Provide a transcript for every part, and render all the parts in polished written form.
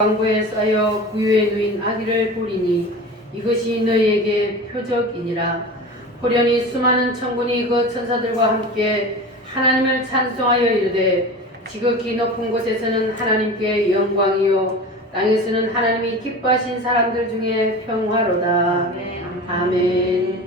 광부에 쌓여 구유에 누인 아기를 보리니 이것이 너희에게 표적이니라. 호련히 수많은 천군이 그 천사들과 함께 하나님을 찬송하여 이르되 지극히 높은 곳에서는 하나님께 영광이요 땅에서는 하나님이 기뻐하신 사람들 중에 평화로다. 아멘.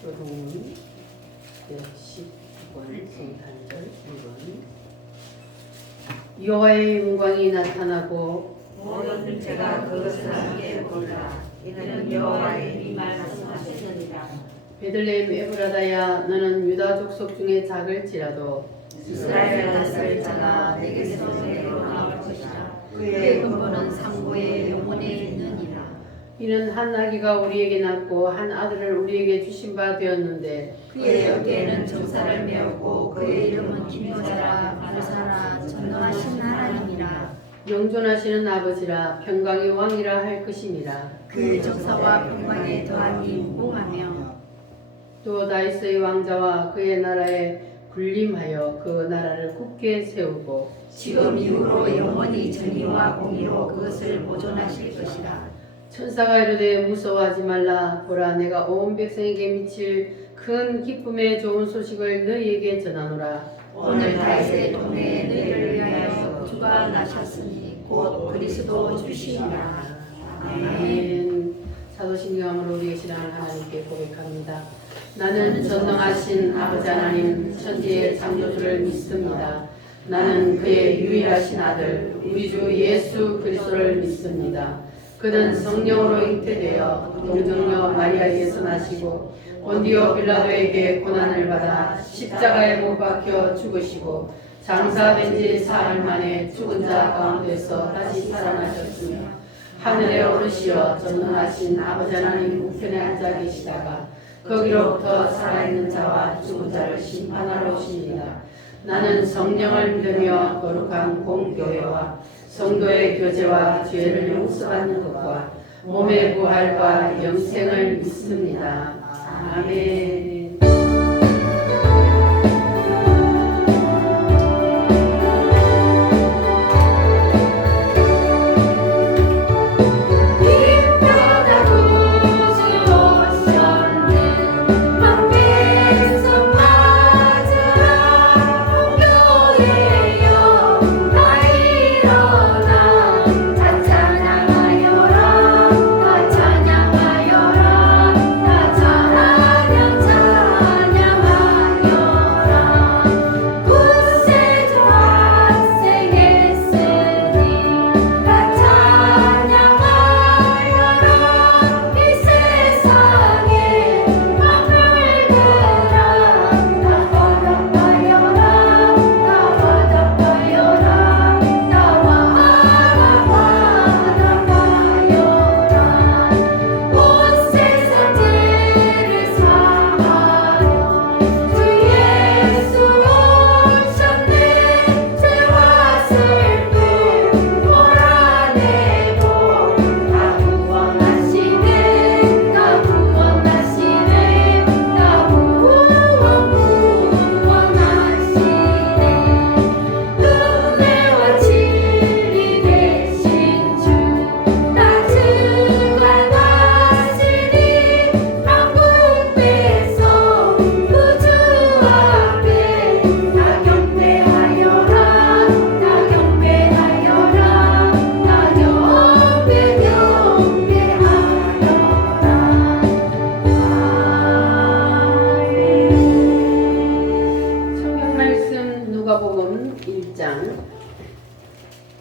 교동문 119번 성탄절 1번. 여호와의 영광이 나타나고 모든 둘째가 그것을 함께 보리라. 이는 여호와의 이 말씀하시느니라. 베들레헴 에브라다야, 너는 유다 족속 중에 작을지라도 이스라엘 다스릴 자가 내게서 내게로 나올 것이라. 그의 근본은 상고의 영혼에 있느니라. 이는 한 아기가 우리에게 낳고 한 아들을 우리에게 주신 바 되었는데 그의 어깨에는 정사를 메었고 그의 이름은 기묘자라 말사라 전능하신 하나님이라. 영존하시는 아버지라 평강의 왕이라 할 것임이라. 그의 정사와 평강에 더하니 무궁하며 또 다윗의 왕자와 그의 나라에 군림하여 그 나라를 굳게 세우고 지금 이후로 영원히 전의와 공의로 그것을 보존하실 것이다. 천사가 이르되 무서워하지 말라. 보라, 내가 온 백성에게 미칠 큰 기쁨의 좋은 소식을 너희에게 전하노라. 오늘 다윗의 동네에 너희를 위하여 주가 나셨으니 곧 그리스도 주시니라. 아멘. 사도신경함으로 우리의 신앙을 하나님께 고백합니다. 나는 전능하신 아버지 하나님 천지의 창조주를 믿습니다. 나는 그의 유일하신 아들 우리 주 예수 그리스도를 믿습니다. 그는 성령으로 잉태되어 동정녀 마리아에게서 나시고 본디오 빌라도에게 고난을 받아 십자가에 못 박혀 죽으시고 장사된 지 사흘 만에 죽은 자 가운데서 다시 살아나셨으며 하늘에 오르시어 전능하신 아버지 하나님 우편에 앉아 계시다가 거기로부터 살아있는 자와 죽은 자를 심판하러 오십니다. 나는 성령을 믿으며 거룩한 공교회와 성도의 교제와 죄를 용서받는 것과 몸의 부활과 영생을 믿습니다. 아멘.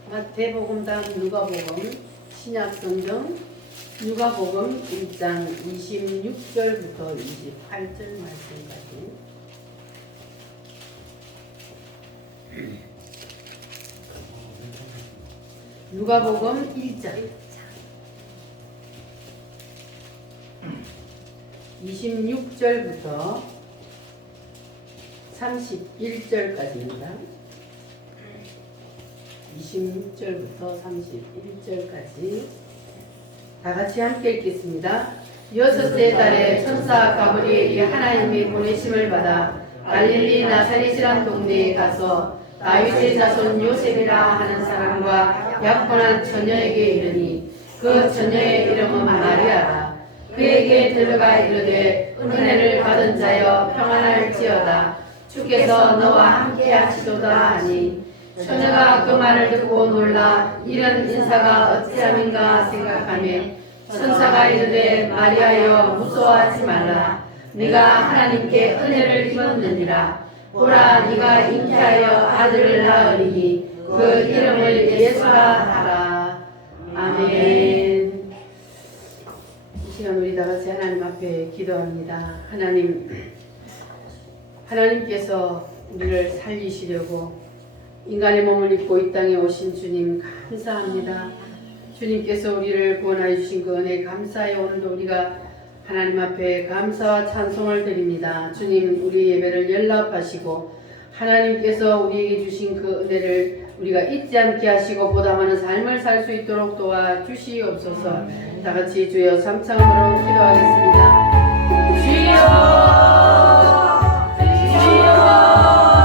마태복음당 누가복음 신약성경 누가복음 1장 26절부터 28절 말씀까지. 누가복음 1장 26절부터 31절까지입니다. 26절부터 31절까지 다 같이 함께 읽겠습니다. 여섯째 달에 천사 가브리엘이 하나님의 보내심을 받아 갈릴리 나사렛이란 동네에 가서 다윗의 자손 요셉이라 하는 사람과 약혼한 처녀에게 이르니 그 처녀의 이름은 마리아라. 그에게 들어가 이르되 은혜를 받은 자여 평안할지어다. 주께서 너와 함께 하시도다 하니 처녀가 그 말을 듣고 놀라 이런 인사가 어찌함인가 생각하며 천사가 이르되 마리아여 무서워하지 말라. 네가 하나님께 은혜를 입었느니라. 보라, 네가 잉태하여 아들을 낳으리니 그 이름을 예수라 하라. 아멘. 이 시간 우리 다 같이 하나님 앞에 기도합니다. 하나님께서 우리를 살리시려고 인간의 몸을 입고 이 땅에 오신 주님 감사합니다. 주님께서 우리를 구원하여 주신 그 은혜 감사해 오늘도 우리가 하나님 앞에 감사와 찬송을 드립니다. 주님, 우리 예배를 연락하시고 하나님께서 우리에게 주신 그 은혜를 우리가 잊지 않게 하시고 보다 많은 삶을 살 수 있도록 도와주시옵소서. 다 같이 주여 삼창으로 기도하겠습니다. 주여, 주여.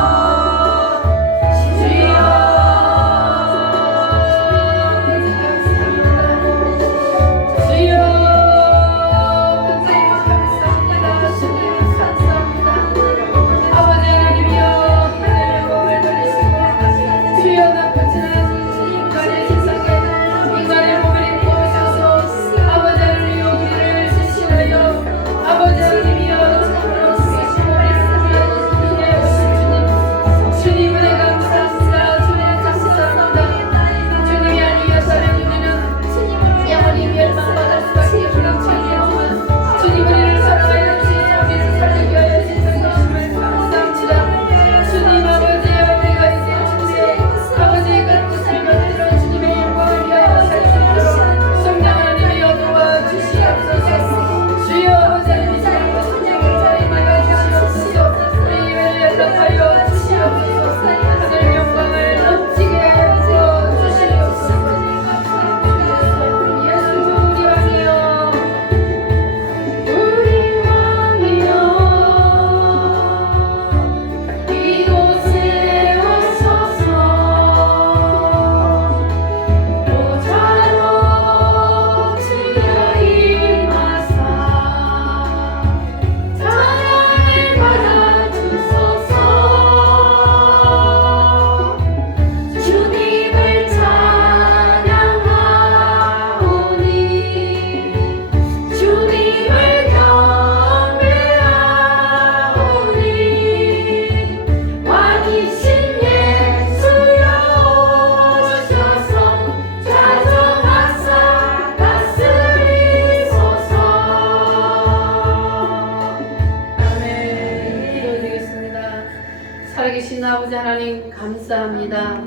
하나님 감사합니다.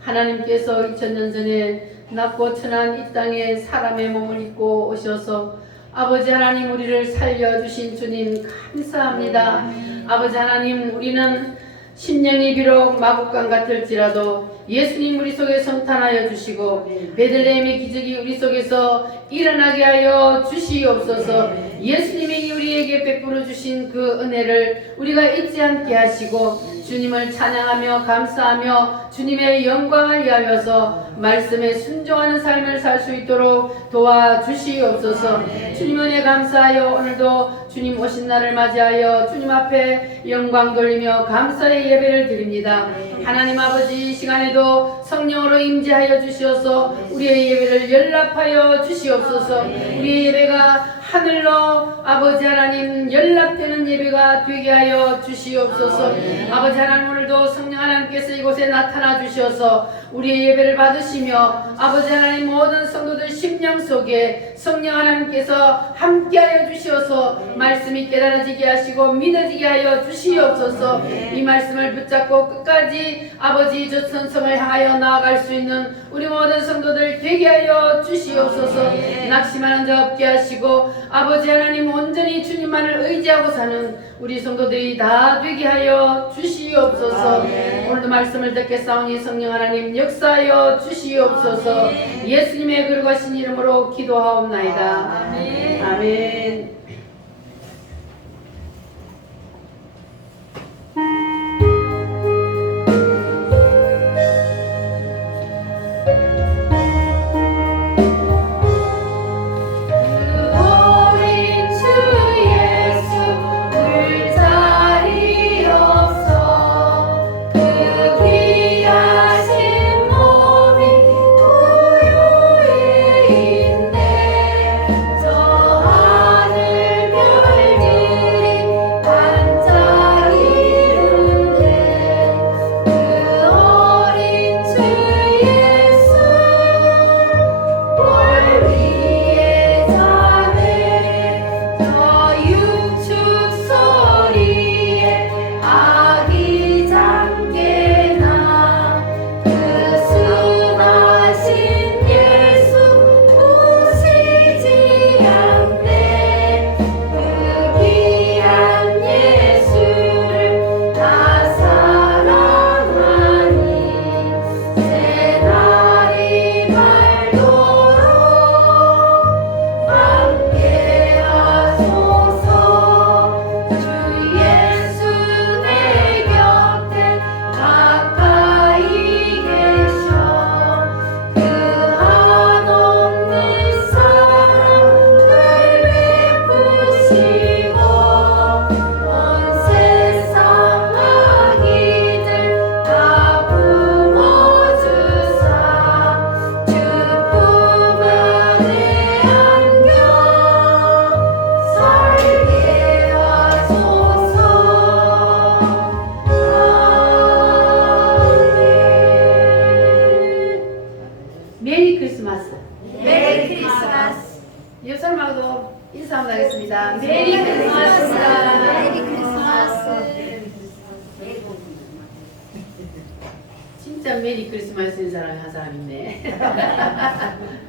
하나님께서 2000년 전에 낮고 천한 이 땅에 사람의 몸을 입고 오셔서 아버지 하나님 우리를 살려주신 주님 감사합니다. 아버지 하나님 우리는 심령이 비록 마국간 같을지라도 예수님 우리 속에 성탄하여 주시고 베들레헴의 기적이 우리 속에서 일어나게 하여 주시옵소서. 예수님이 우리에게 베풀어 주신 그 은혜를 우리가 잊지 않게 하시고 주님을 찬양하며 감사하며 주님의 영광을 위하여서 말씀에 순종하는 삶을 살 수 있도록 도와주시옵소서. 주님 은혜 감사하여 오늘도 주님 오신 날을 맞이하여 주님 앞에 영광 돌리며 감사의 예배를 드립니다. 하나님 아버지 이 시간에도 성령으로 임재하여 주시어서 우리의 예배를 연락하여 주시옵소서. 우리의 예배가 하늘로 아버지 하나님 연락되는 예배가 되게 하여 주시옵소서. 아버지 하나님 오늘도 성령 하나님께서 이곳에 나타나 주셔서 우리의 예배를 받으시며 아버지 하나님 모든 성도들 심령 속에 성령 하나님께서 함께하여 주시어서 말씀이 깨달아지게 하시고 믿어지게 하여 주시옵소서. 이 말씀을 붙잡고 끝까지 아버지 저 천성을 향하여 나아갈 수 있는 우리 모든 성도들 되게 하여 주시옵소서. 낙심하는 자 없게 하시고 아버지 하나님 온전히 주님만을 의지하고 사는 우리 성도들이 다 되게 하여 주시옵소서. 오늘도 말씀을 듣겠사오니 성령 하나님 역사하여 주시옵소서. 예수님의 거룩하신 이름으로 기도하옵나이다. 아멘. 메리 크리스마스. 메리 크리스마스. 옆 사람하고도 인사 한번 하겠습니다. 메리 크리스마스. 메리 크리스마스. 진짜 메리 크리스마스인 사람이 한 사람 있네.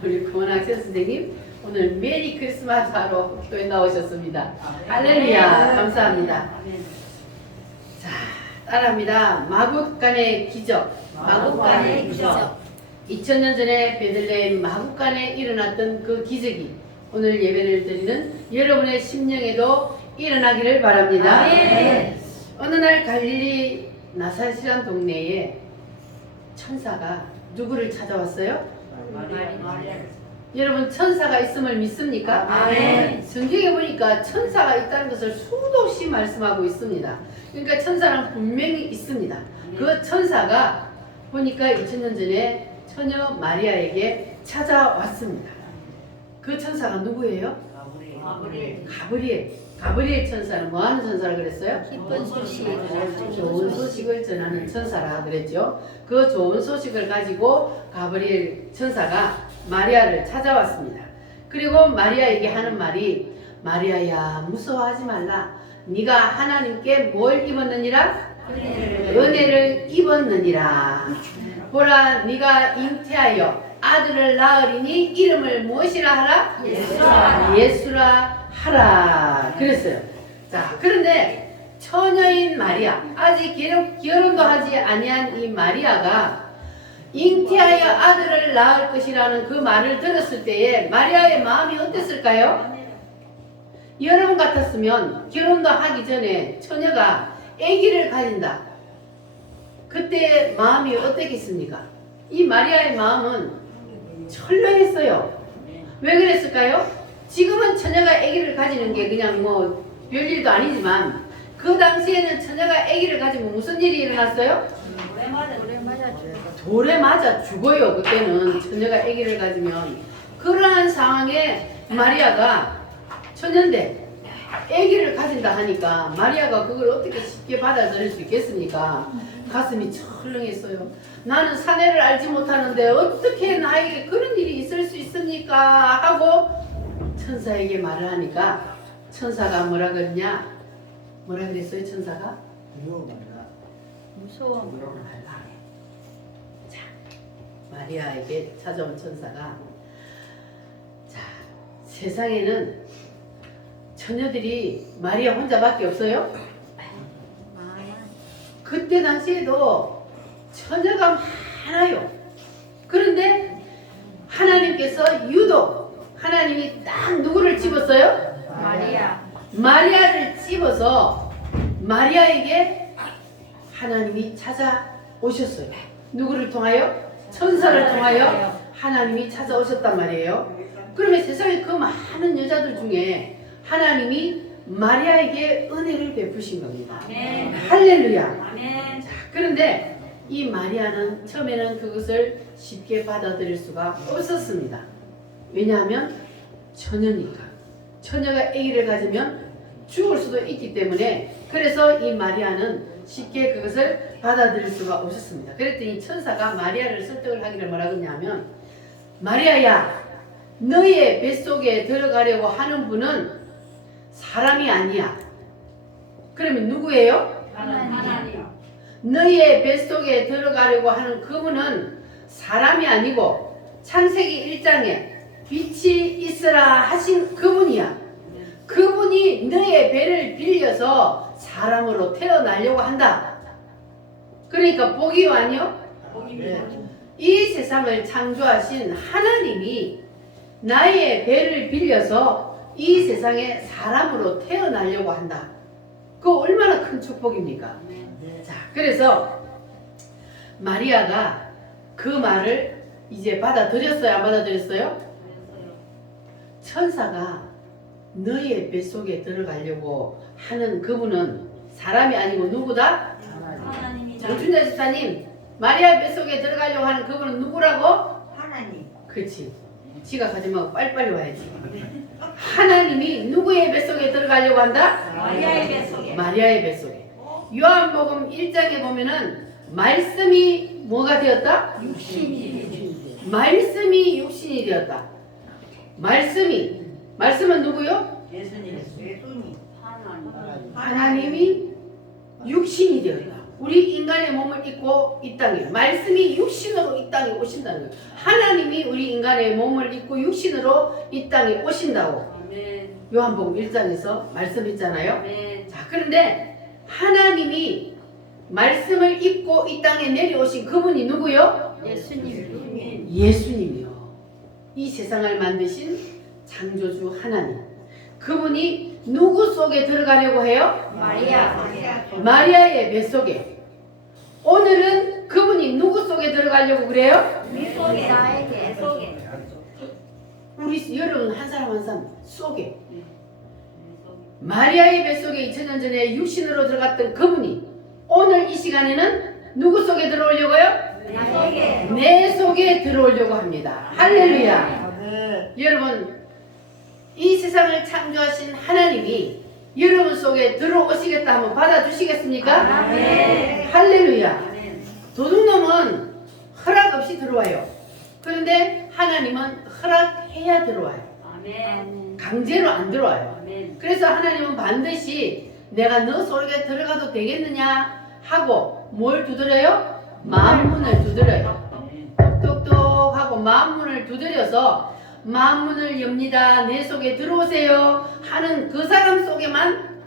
우리 권학생 선생님 오늘 메리 크리스마스 하러 교회 나오셨습니다. 할렐루야. 감사합니다. 자, 따라합니다. 마국간의 기적. 마국간의 기적. 2000년 전에 베들레헴 마국간에 일어났던 그 기적이 오늘 예배를 드리는 여러분의 심령에도 일어나기를 바랍니다. 아멘. 어느 날 갈릴리 나사렛이란 동네에 천사가 누구를 찾아왔어요? 여러분 천사가 있음을 믿습니까? 아멘. 성경에 보니까 천사가 있다는 것을 수도 없이 말씀하고 있습니다. 그러니까 천사는 분명히 있습니다. 그 천사가 보니까 2000년 전에 처녀 마리아에게 찾아왔습니다. 그 천사가 누구예요? 가브리엘 천사는 뭐 하는 천사라 그랬어요? 기쁜 소식. 좋은 소식을 전하는 천사라 그랬죠. 그 좋은 소식을 가지고 가브리엘 천사가 마리아를 찾아왔습니다. 그리고 마리아에게 하는 말이 마리아야 무서워하지 말라. 네가 하나님께 뭘 입었느니라? 은혜를 입었느니라. 보라, 네가 잉태하여 아들을 낳으리니 이름을 무엇이라 하라? 예수라 하라. 그랬어요. 자, 그런데 처녀인 마리아, 아직 결혼도 하지 아니한 이 마리아가 잉태하여 아들을 낳을 것이라는 그 말을 들었을 때에 마리아의 마음이 어땠을까요? 여러분 같았으면 결혼도 하기 전에 처녀가 아기를 가진다. 그때 마음이 어땠겠습니까? 이 마리아의 마음은 철렁했어요. 왜 그랬을까요? 지금은 처녀가 아기를 가지는 게 그냥 뭐 별일도 아니지만 그 당시에는 처녀가 아기를 가지면 무슨 일이 일어났어요? 돌에 맞아 죽어요. 그때는 처녀가 아기를 가지면. 그러한 상황에 마리아가 처녀인데 아기를 가진다 하니까 마리아가 그걸 어떻게 쉽게 받아들일 수 있겠습니까? 가슴이 철렁했어요. 나는 사내를 알지 못하는데 어떻게 나에게 그런 일이 있을 수 있습니까? 하고 천사에게 말을 하니까 천사가 뭐라 그랬냐? 뭐라 그랬어요 천사가? 무서워. 자, 마리아에게 찾아온 천사가, 자, 세상에는 처녀들이 마리아 혼자밖에 없어요? 그때 당시에도 처녀가 많아요. 그런데 하나님께서 유독 하나님이 딱 누구를 집었어요? 마리아를 집어서 마리아에게 하나님이 찾아오셨어요. 누구를 통하여? 천사를 통하여 하나님이 찾아오셨단 말이에요. 그러면 세상에 그 많은 여자들 중에 하나님이 마리아에게 은혜를 베푸신 겁니다. 아멘. 할렐루야. 아멘. 자, 그런데 이 마리아는 처음에는 그것을 쉽게 받아들일 수가 없었습니다. 왜냐하면 처녀니까. 처녀가 아기를 가지면 죽을 수도 있기 때문에, 그래서 이 마리아는 쉽게 그것을 받아들일 수가 없었습니다. 그랬더니 천사가 마리아를 설득을 하기를 뭐라고 했냐면, 마리아야, 너의 뱃속에 들어가려고 하는 분은 사람이 아니야. 그러면 누구예요? 하나님. 너의 뱃속에 들어가려고 하는 그분은 사람이 아니고 창세기 1장에 빛이 있으라 하신 그분이야. 그분이 너의 배를 빌려서 사람으로 태어나려고 한다. 그러니까 복이요 아니요? 이 세상을 창조하신 하나님이 나의 배를 빌려서 이 세상에 사람으로 태어나려고 한다. 그거 얼마나 큰 축복입니까? 자, 그래서 마리아가 그 말을 이제 받아들였어요? 안 받아들였어요? 천사가 너의 뱃속에 들어가려고 하는 그분은 사람이 아니고 누구다? 하나님이다. 정춘자 집사님, 마리아 뱃속에 들어가려고 하는 그분은 누구라고? 하나님. 그렇지. 지각하지 말고 빨리빨리 와야지. 하나님이 누구의 뱃속에 들어가려고 한다? 마리아의 뱃속에. 마리아의 뱃속에. 요한복음 1장에 보면은 말씀이 뭐가 되었다? 육신이. 말씀이 육신이 되었다. 말씀은 누구요? 예수님. 하나님이 육신이 되었다. 우리 인간의 몸을 입고 이 땅에, 말씀이 육신으로 이 땅에 오신다는 거예요. 하나님이 우리 인간의 몸을 입고 육신으로 이 땅에 오신다고 요한복음 1장에서 말씀 있잖아요. 자, 그런데 하나님이 말씀을 입고 이 땅에 내려오신 그분이 누구요? 예수님. 예수님이요. 이 세상을 만드신 창조주 하나님. 그분이 누구 속에 들어가려고 해요? 마리아의 뱃속에. 오늘은 그분이 누구 속에 들어가려고 그래요? 나에게. 우리 여러분 한 사람 한 사람 속에. 마리아의 뱃속에 2000년 전에 육신으로 들어갔던 그분이 오늘 이 시간에는 누구 속에 들어오려고요? 나에게. 내 속에 들어오려고 합니다. 할렐루야. 여러분, 이 세상을 창조하신 하나님이 여러분 속에 들어오시겠다 하면 받아주시겠습니까? 아멘. 할렐루야. 도둑놈은 허락 없이 들어와요. 그런데 하나님은 허락해야 들어와요. 강제로 안 들어와요. 그래서 하나님은 반드시 내가 너 속에 들어가도 되겠느냐 하고 뭘 두드려요? 마음문을 두드려요. 똑똑똑 하고 마음문을 두드려서 마음문을 엽니다. 내 속에 들어오세요 하는 그 사람 속에만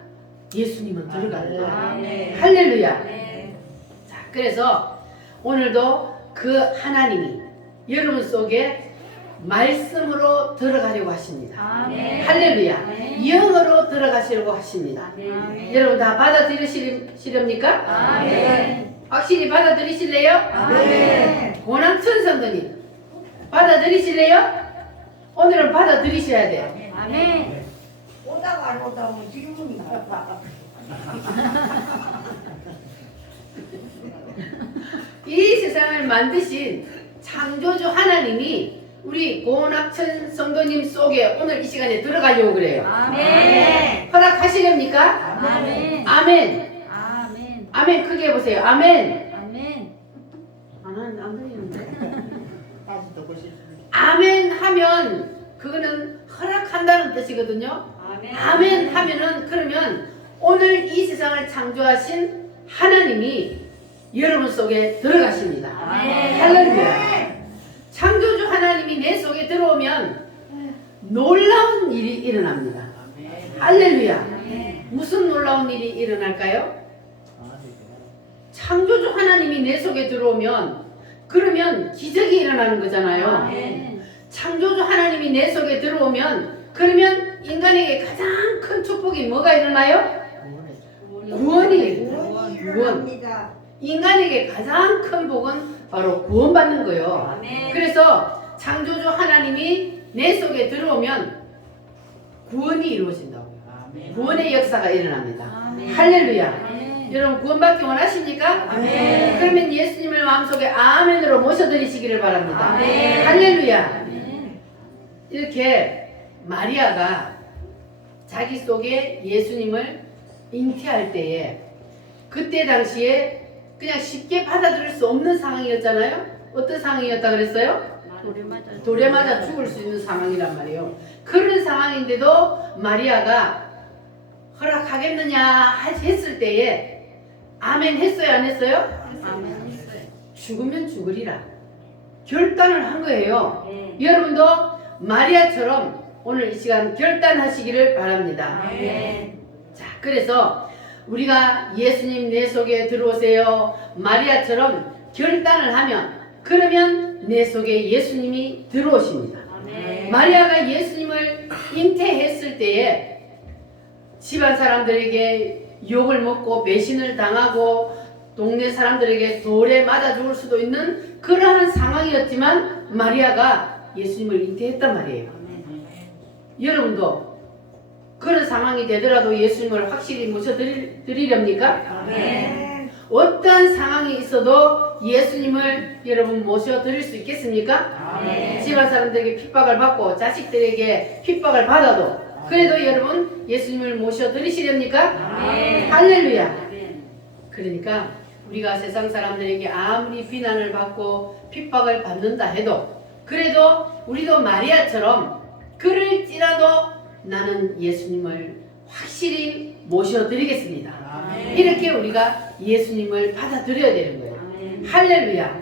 예수님은 들어가는 거예요. 할렐루야. 자, 그래서 오늘도 그 하나님이 여러분 속에 말씀으로 들어가려고 하십니다. 할렐루야. 영으로 들어가시려고 하십니다. 여러분 다 받아들이시렵니까? 확실히 받아들이실래요? 고난천 성도님 받아들이실래요? 오늘은 받아들이셔야 돼요. 오다가 안 오다가 지금은 이 세상을 만드신 창조주 하나님이 우리 고낙천 성도님 속에 오늘 이 시간에 들어가려고 그래요. 허락하시렵니까? 아멘. 아멘 크게 해보세요. 아멘. 안 들리는데. 다시 듣고 싶습니다. 아멘 하면 그거는 허락한다는 뜻이거든요. 아멘 하면은 그러면 오늘 이 세상을 창조하신 하나님이 여러분 속에 들어가십니다. 할렐루야. 창조주 하나님이 내 속에 들어오면 놀라운 일이 일어납니다. 할렐루야. 무슨 놀라운 일이 일어날까요? 창조주 하나님이 내 속에 들어오면 그러면 기적이 일어나는 거잖아요. 창조주 하나님이 내 속에 들어오면 그러면 인간에게 가장 큰 축복이 뭐가 일어나요? 구원이. 구원. 인간에게 가장 큰 복은 바로 구원받는 거예요. 그래서 창조주 하나님이 내 속에 들어오면 구원이 이루어진다고요. 구원의 역사가 일어납니다. 할렐루야. 여러분 구원받기 원하십니까? 그러면 예수님을 마음속에 아멘으로 모셔드리시기를 바랍니다. 할렐루야. 이렇게 마리아가 자기 속에 예수님을 잉태할 때에 그때 당시에 그냥 쉽게 받아들일 수 없는 상황이었잖아요. 어떤 상황이었다 그랬어요? 돌에 맞아 죽을 수 있는 상황이란 말이에요. 그런 상황인데도 마리아가 허락하겠느냐 했을 때에 아멘 했어요 안 했어요? 죽으면 죽으리라 결단을 한 거예요. 여러분도 마리아처럼 오늘 이 시간 결단하시기를 바랍니다. 자, 그래서 우리가 예수님 내 속에 들어오세요 마리아처럼 결단을 하면 그러면 내 속에 예수님이 들어오십니다. 마리아가 예수님을 잉태했을 때에 집안 사람들에게 욕을 먹고 배신을 당하고 동네 사람들에게 돌에 맞아 죽을 수도 있는 그러한 상황이었지만 마리아가 예수님을 잉태했단 말이에요. 여러분도 그런 상황이 되더라도 예수님을 확실히 모셔드리렵니까? 어떤 상황이 있어도 예수님을 여러분 모셔드릴 수 있겠습니까? 집안 사람들에게 핍박을 받고 자식들에게 핍박을 받아도 그래도 여러분 예수님을 모셔드리시렵니까? 할렐루야. 그러니까 우리가 세상 사람들에게 아무리 비난을 받고 핍박을 받는다 해도 그래도 우리도 마리아처럼 그럴지라도 나는 예수님을 확실히 모셔드리겠습니다. 이렇게 우리가 예수님을 받아들여야 되는 거예요. 할렐루야.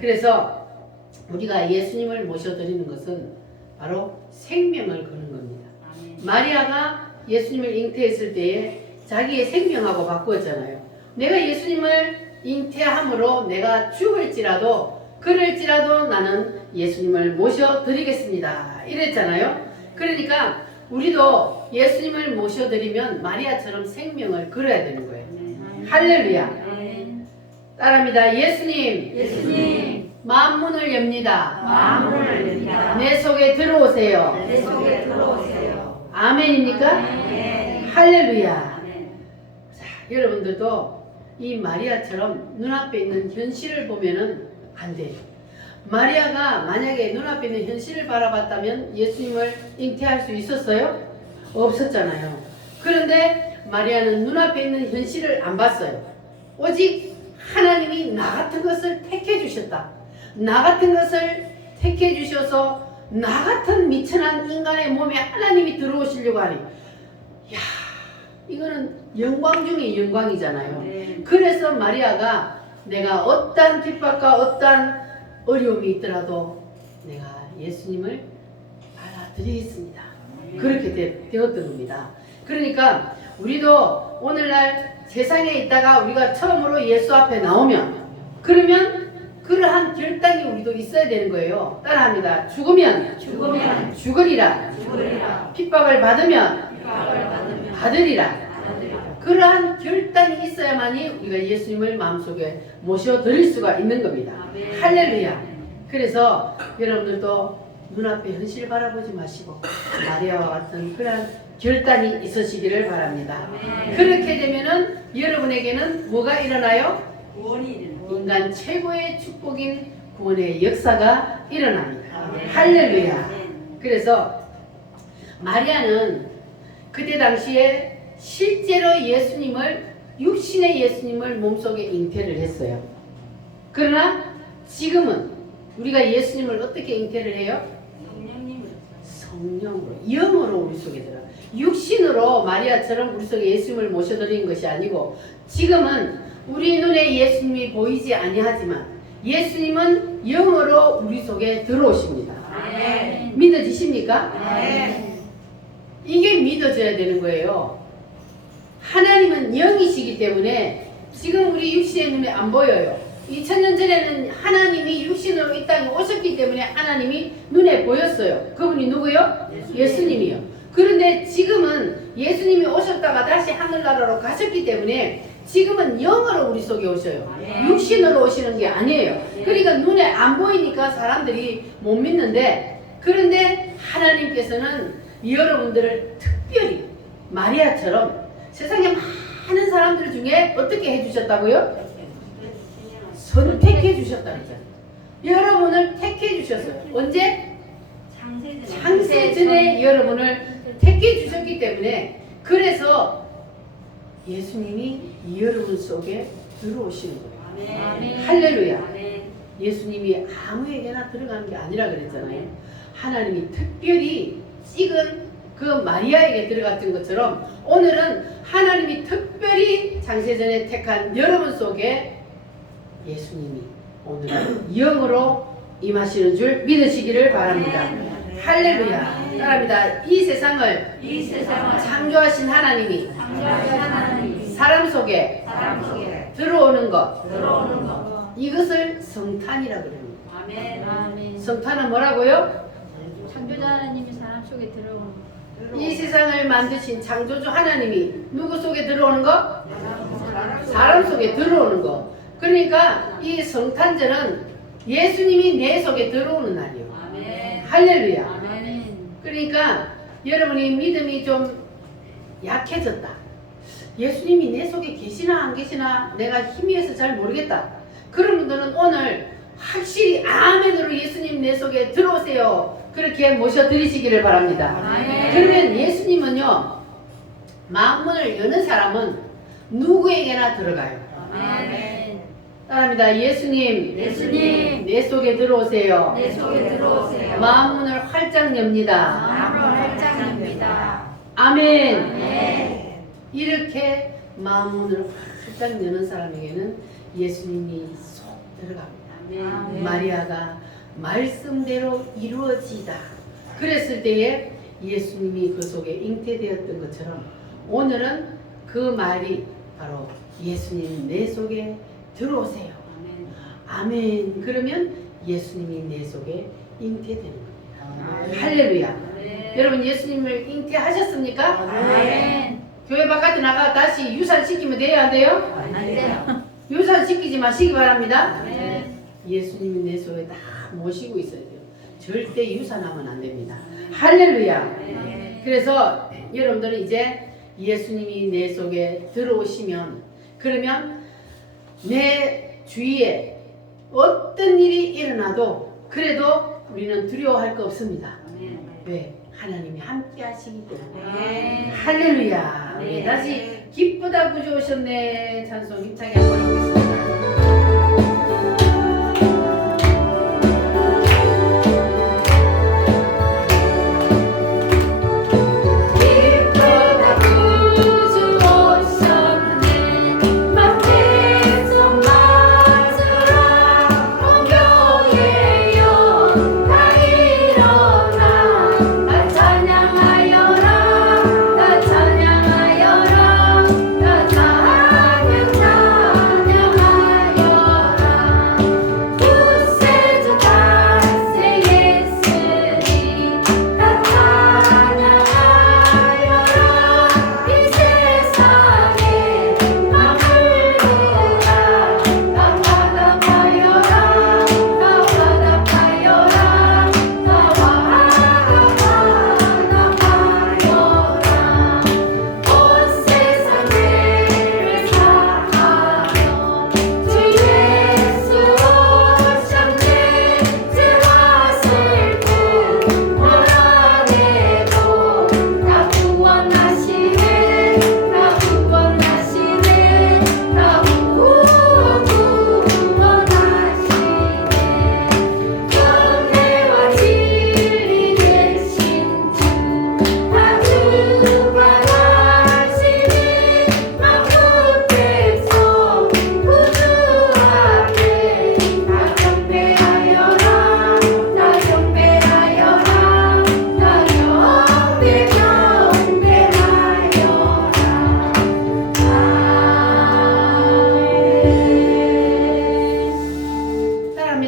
그래서 우리가 예수님을 모셔드리는 것은 바로 생명을 거는 겁니다. 마리아가 예수님을 잉태했을 때에 자기의 생명하고 바꾸었잖아요. 내가 예수님을 잉태함으로 내가 죽을지라도 그럴지라도 나는 예수님을 모셔드리겠습니다. 이랬잖아요. 그러니까 우리도 예수님을 모셔드리면 마리아처럼 생명을 걸어야 되는 거예요. 할렐루야. 따라합니다. 예수님 마음문을 엽니다. 내 속에 들어오세요. 아멘입니까? 할렐루야. 자, 여러분들도 이 마리아처럼 눈앞에 있는 현실을 보면은 안 돼요. 마리아가 만약에 눈앞에 있는 현실을 바라봤다면 예수님을 잉태할 수 있었어요? 없었잖아요. 그런데 마리아는 눈앞에 있는 현실을 안 봤어요. 오직 하나님이 나 같은 것을 택해 주셨다. 나 같은 것을 택해 주셔서 나 같은 미천한 인간의 몸에 하나님이 들어오시려고 하니 야 이거는 영광 중에 영광이잖아요. 네. 그래서 마리아가 내가 어떠한 핍박과 어떠한 어려움이 있더라도 내가 예수님을 받아들이겠습니다. 그렇게 되었던 겁니다. 그러니까 우리도 오늘날 세상에 있다가 우리가 처음으로 예수 앞에 나오면 그러면 그러한 결단이 우리도 있어야 되는 거예요. 따라합니다. 죽으면 죽으리라. 핍박을 받으면 받으리라. 그러한 결단이 있어야만이 우리가 예수님을 마음속에 모셔드릴 수가 있는 겁니다. 할렐루야. 그래서 여러분들도 눈앞에 현실을 바라보지 마시고 마리아와 같은 그러한 결단이 있으시기를 바랍니다. 그렇게 되면은 여러분에게는 뭐가 일어나요? 인간 최고의 축복인 구원의 역사가 일어납니다. 할렐루야. 그래서 마리아는 그때 당시에 실제로 육신의 예수님을 몸속에 잉태를 했어요. 그러나 지금은 우리가 예수님을 어떻게 잉태를 해요? 성령으로, 영으로 우리 속에 들어. 육신으로 마리아처럼 우리 속에 예수님을 모셔드린 것이 아니고 지금은 우리 눈에 예수님이 보이지 아니하지만 예수님은 영으로 우리 속에 들어오십니다. 믿어지십니까? 이게 믿어져야 되는 거예요. 하나님은 영이시기 때문에 지금 우리 육신의 눈에 안 보여요. 2000년 전에는 하나님이 육신으로 이 땅에 오셨기 때문에 하나님이 눈에 보였어요. 그분이 누구요? 예수님이요. 그런데 지금은 예수님이 오셨다가 다시 하늘나라로 가셨기 때문에 지금은 영으로 우리 속에 오셔요. 육신으로 오시는 게 아니에요. 그러니까 눈에 안 보이니까 사람들이 못 믿는데 그런데 하나님께서는 여러분들을 특별히 마리아처럼 세상에 많은 사람들 중에 어떻게 해주셨다고요? 선택해 주셨다는 거죠. 여러분을 택해 주셨어요. 언제? 창세 전에 여러분을 택해 주셨기 때문에 그래서 예수님이 여러분 속에 들어오시는 거예요. 할렐루야. 예수님이 아무에게나 들어가는 게 아니라 그랬잖아요. 하나님이 특별히 찍은 그 마리아에게 들어갔던 것처럼 오늘은 하나님이 특별히 창세전에 택한 여러분 속에 예수님이 오늘은 영으로 임하시는 줄 믿으시기를 바랍니다. 할렐루야. 따라합니다. 이 세상을 창조하신 하나님이 사람 속에 들어오는 것 이것을 성탄이라고 그럽니다. 성탄은 뭐라고요? 창조자 하나님이 사람 속에 들어오는 이 세상을 만드신 창조주 하나님이 누구 속에 들어오는 거? 사람 속에 들어오는 거. 그러니까 이 성탄절은 예수님이 내 속에 들어오는 날이에요. 할렐루야. 그러니까 여러분이 믿음이 좀 약해졌다. 예수님이 내 속에 계시나 안 계시나 내가 희미해서 잘 모르겠다. 그런 분들은 오늘 확실히 아멘으로 예수님 내 속에 들어오세요. 그렇게 모셔드리시기를 바랍니다. 그러면 예수님은요, 마음문을 여는 사람은 누구에게나 들어가요. 따라합니다. 예수님 내 속에 들어오세요. 마음문을 활짝 엽니다. 아멘. 이렇게 마음문을 활짝 여는 사람에게는 예수님이 쏙 들어갑니다. 마리아가 말씀대로 이루어지다 그랬을 때에 예수님이 그 속에 잉태되었던 것처럼 오늘은 그 말이 바로 예수님 내 속에 들어오세요. 아멘. 그러면 예수님이 내 속에 잉태되는 겁니다. 할렐루야. 여러분 예수님을 잉태하셨습니까? 교회 바깥에 나가 다시 유산시키면 돼요? 안 돼요? 안 돼요. 유산시키지 마시기 바랍니다. 예수님이 내 속에 다 모시고 있어야 돼요. 절대 유산하면 안 됩니다. 할렐루야. 그래서 여러분들은 이제 예수님이 내 속에 들어오시면 그러면 내 주위에 어떤 일이 일어나도 그래도 우리는 두려워할 거 없습니다. 왜? 하나님이 함께 하시기 때문에. 할렐루야. 네, 다시 기쁘다 구주 오셨네 찬송 힘차게 한번 해보겠습니다. 기쁘다 구주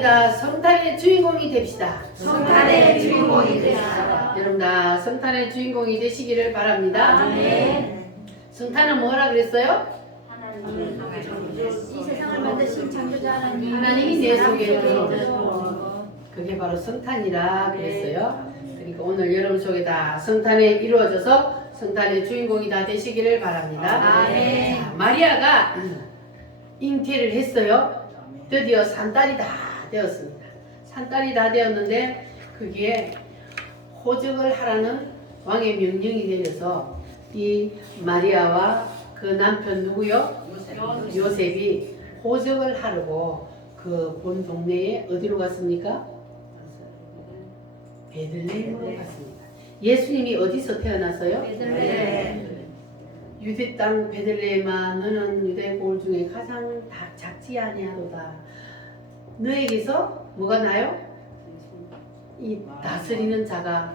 다 성탄의 주인공이 됩시다. 성탄의 주인공이 되시다. 여러분 다 성탄의 주인공이 되시기를 바랍니다. 아멘. 성탄은 뭐라 그랬어요? 이 세상을 만드신 창조자 하나님. 하나님이 내 속에 들어오셔. 그게 바로 성탄이라 그랬어요. 그러니까 오늘 여러분 속에 다 성탄에 이루어져서 성탄의 주인공이 다 되시기를 바랍니다. 아멘. 자, 마리아가 잉태를 했어요. 드디어 산딸이 다 되었습니다. 산딸이 다 되었는데 그게 호적을 하라는 왕의 명령이 내려서 이 마리아와 그 남편 누구요? 요셉이 호적을 하려고 그 본 동네에 어디로 갔습니까? 베들레헴으로 갔습니다. 예수님이 어디서 태어났어요? 베들레헴. 유대 땅 베들레헴아 너는 유대 고을 중에 가장 작지 아니하도다. 너에게서 뭐가 나요? 이 다스리는 자가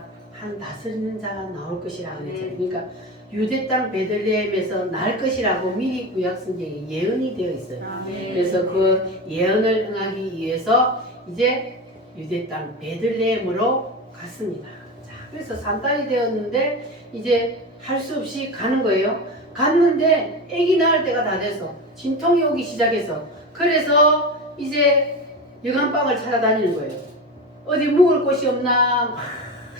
나올 것이라 그랬잖아요. 그러니까 유대 땅 베들레헴에서 날 것이라고 미리 구약 성경에 예언이 되어 있어요. 그래서 그 예언을 응하기 위해서 이제 유대 땅 베들레헴으로 갔습니다. 자, 그래서 산딸이 되었는데 이제 할 수 없이 가는 거예요. 갔는데 아기 낳을 때가 다 돼서 진통이 오기 시작해서 그래서 이제 여간방을 찾아다니는 거예요. 어디 묵을 곳이 없나 막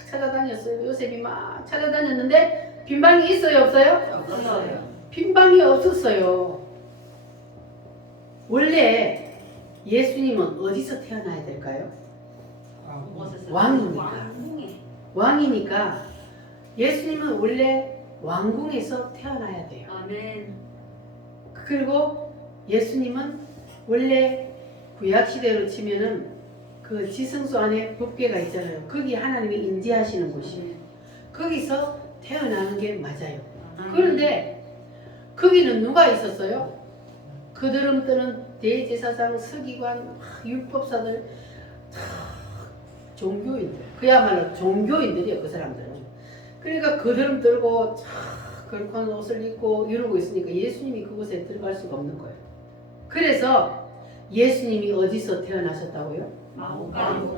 찾아다녔어요. 요셉이 막 찾아다녔는데 빈방이 있어요 없어요? 없어요. 빈방이 없었어요. 원래 예수님은 어디서 태어나야 될까요? 왕이니까 예수님은 원래 왕궁에서 태어나야 돼요. 아멘. 그리고 예수님은 원래 구약시대로 치면은 그 지성소 안에 법궤가 있잖아요. 거기 하나님이 인지하시는 곳이에요. 거기서 태어나는 게 맞아요. 그런데 거기는 누가 있었어요? 그들은 뜨는 대제사장, 서기관, 율법사들, 종교인들. 그야말로 종교인들이에요, 그 사람들은. 그러니까 그들은 들고 걸쭉한 옷을 입고 이러고 있으니까 예수님이 그곳에 들어갈 수가 없는 거예요. 그래서 예수님이 어디서 태어나셨다고요? 마구간에서.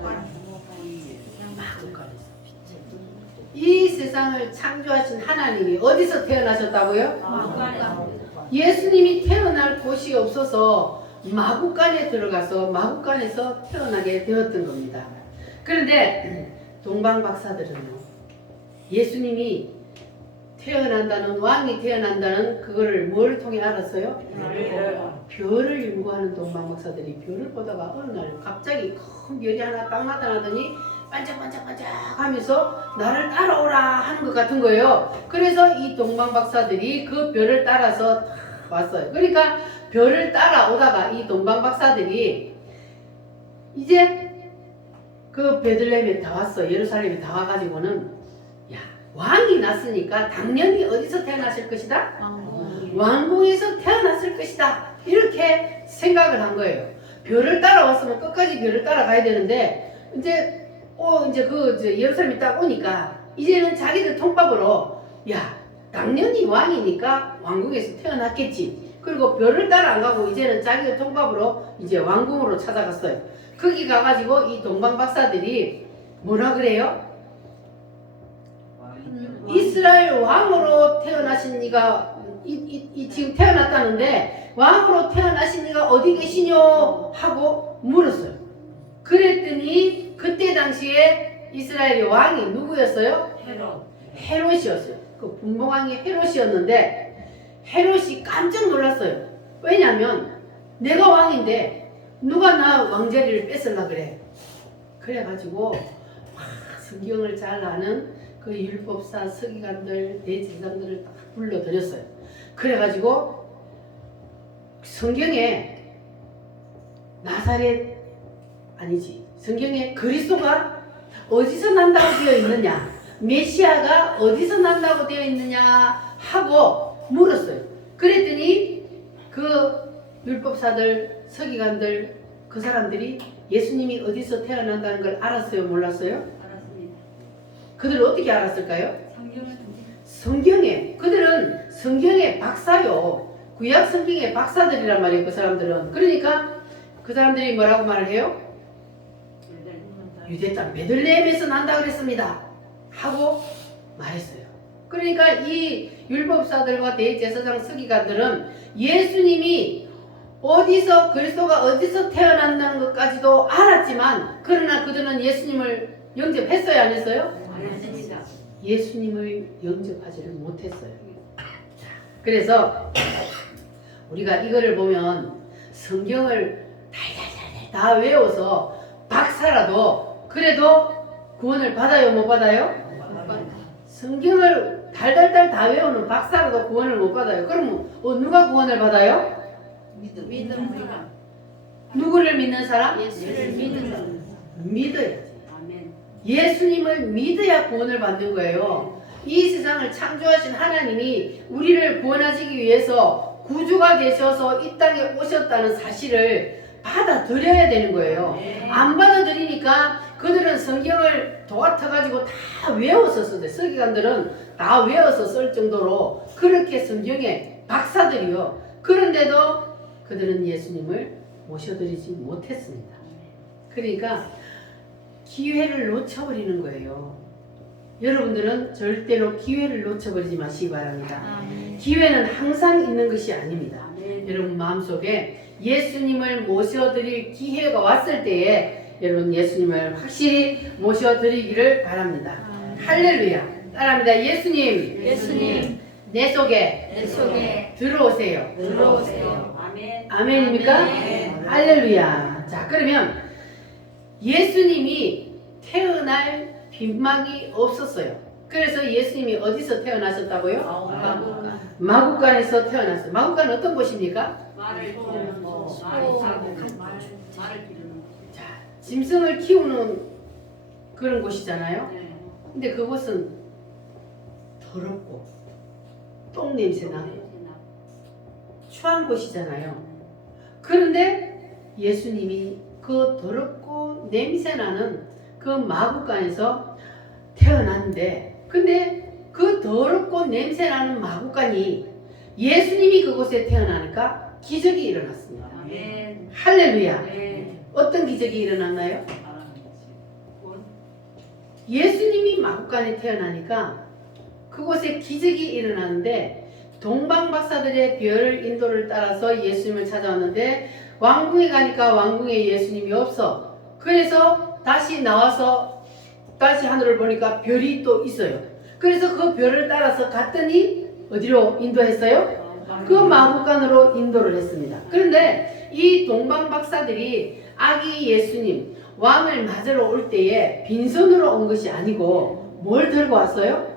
이 세상을 창조하신 하나님이 어디서 태어나셨다고요? 예수님이 태어날 곳이 없어서 마구간에 들어가서 마구간에서 태어나게 되었던 겁니다. 그런데 동방 박사들은요, 예수님이 태어난다는, 왕이 태어난다는 그거를 뭘 통해 알았어요? 별을 연구하는 동방 박사들이 별을 보다가 어느 날 갑자기 큰 별이 하나 딱 나타나더니 반짝반짝반짝 하면서 나를 따라오라 하는 것 같은 거예요. 그래서 이 동방 박사들이 그 별을 따라서 왔어요. 그러니까 별을 따라오다가 이 동방 박사들이 이제 그 베들레헴에 다 왔어. 예루살렘에 다 와가지고는 야, 왕이 났으니까 당연히 어디서 태어났을 것이다? 왕궁에서 태어났을 것이다. 이렇게 생각을 한 거예요. 별을 따라왔으면 끝까지 별을 따라가야 되는데 이제 예루살렘이 딱 오니까 이제는 자기들 통밥으로 야, 당연히 왕이니까 왕궁에서 태어났겠지. 그리고 별을 따라 안 가고 이제는 자기들 통밥으로 이제 왕궁으로 찾아갔어요. 거기 가가지고 이 동방 박사들이 뭐라 그래요? 이스라엘 왕으로 태어나신 이가 지금 태어났다는데 왕으로 태어나신 이가 어디 계시뇨? 하고 물었어요. 그랬더니 그때 당시에 이스라엘의 왕이 누구였어요? 헤롯이었어요. 그 분봉왕이 헤롯이었는데 헤롯이 깜짝 놀랐어요. 왜냐면 내가 왕인데 누가 나 왕자리를 뺏으려 그래. 그래가지고 성경을 잘 아는 그 율법사, 서기관들, 대제사장들을 딱 불러들였어요. 그래가지고 성경에 나사렛 아니지, 성경에 그리스도가 어디서 난다고 되어 있느냐, 메시아가 어디서 난다고 되어 있느냐 하고 물었어요. 그랬더니 그 율법사들, 서기관들, 그 사람들이 예수님이 어디서 태어난다는 걸 알았어요? 몰랐어요? 알았습니다. 그들 어떻게 알았을까요? 성경을 그들은 성경의 박사요. 구약 성경의 박사들이란 말이에요. 그 사람들은. 그러니까 그 사람들이 뭐라고 말을 해요? 유대 땅 베들레헴에서 난다 그랬습니다. 하고 말했어요. 그러니까 이 율법사들과 대제사장 서기관들은 예수님이 어디서 그리스도가 어디서 태어난다는 것까지도 알았지만 그러나 그들은 예수님을 영접했어요, 안 했어요? 예수님을 영접하지를 못했어요. 그래서 우리가 이거를 보면 성경을 달달달 다 외워서 박사라도 그래도 구원을 받아요, 못 받아요? 성경을 달달달 다 외우는 박사라도 구원을 못 받아요. 그럼 누가 구원을 받아요? 믿음. 누구를 믿는 사람? 예수를 믿는 믿어야지. 아멘. 예수님을 믿어야 구원을 받는 거예요. 이 세상을 창조하신 하나님이 우리를 구원하시기 위해서 구주가 되셔서 이 땅에 오셨다는 사실을 받아들여야 되는 거예요. 안 받아들이니까 그들은 성경을 도맡아가지고 다 외워서 썼어요. 서기관들은 다 외워서 쓸 정도로 그렇게 성경의 박사들이요. 그런데도 그들은 예수님을 모셔드리지 못했습니다. 그러니까 기회를 놓쳐버리는 거예요. 여러분들은 절대로 기회를 놓쳐버리지 마시기 바랍니다. 아멘. 기회는 항상 있는 것이 아닙니다. 아멘. 여러분 마음속에 예수님을 모셔드릴 기회가 왔을 때에 여러분 예수님을 확실히 모셔드리기를 바랍니다. 할렐루야. 따라합니다. 예수님 내 속에 내 속에 들어오세요. 들어오세요. 아멘. 아멘입니까? 아멘. 할렐루야. 자, 그러면 예수님이 태어날 빈막이 없었어요. 그래서 예수님이 어디서 태어나셨다고요? 마구간. 마구간에서 태어났어요. 마구간 어떤 곳입니까? 말을 기르는 거. 말을 기르는 거. 자, 짐승을 키우는 그런 곳이잖아요. 근데 그곳은 더럽고 똥 냄새 나고 추한 곳이잖아요. 그런데 예수님이 그 더럽고 냄새나는 그 마구간에서 태어났는데 근데 그 더럽고 냄새나는 마구간이 예수님이 그곳에 태어나니까 기적이 일어났습니다. 아멘. 할렐루야. 아멘. 어떤 기적이 일어났나요? 예수님이 마구간에 태어나니까 그곳에 기적이 일어나는데 동방박사들의 별 인도를 따라서 예수님을 찾아왔는데 왕궁에 가니까 왕궁에 예수님이 없어. 그래서 다시 나와서 다시 하늘을 보니까 별이 또 있어요. 그래서 그 별을 따라서 갔더니 어디로 인도했어요? 그 마구간으로 인도를 했습니다. 그런데 이 동방박사들이 아기 예수님 왕을 맞으러 올 때에 빈손으로 온 것이 아니고 뭘 들고 왔어요?